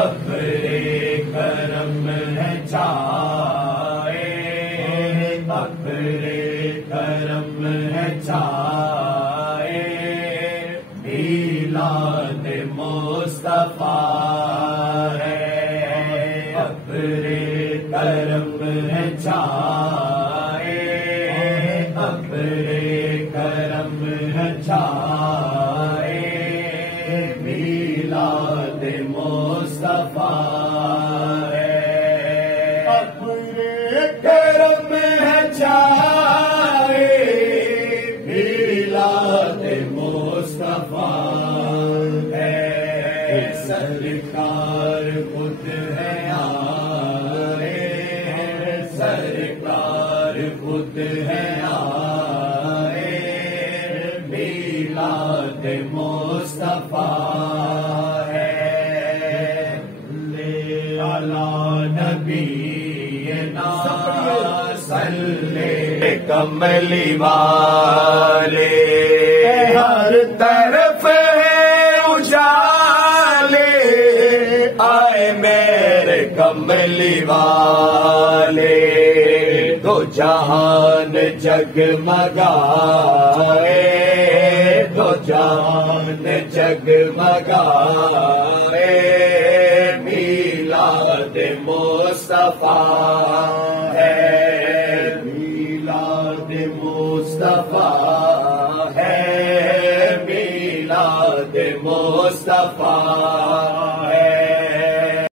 ابرِ کرم ہے چھائے، ابرِ کرم ہے چھائے، میلاد مصطفیٰ ہے، ابرِ کرم ہے چھائے، ابرِ کرم ہے چھائے، میلاد مصطفیٰ ہے، ابرِ کرم ہے چھائے، میلاد مصطفیٰ ہے، سرکار خود ہے آئے، سرکار خود ہے آئے، میلاد مصطفیٰ ہے، لے علی نبینا صلی کملی والے، ہر طرف ہے اجالے، آئے میرے کملی والے، دو جہان جگمگائے، دو جہان جگمگائے، میلاد مصطفیٰ ہے، میلاد مصطفیٰ ہے، میلاد مصطفیٰ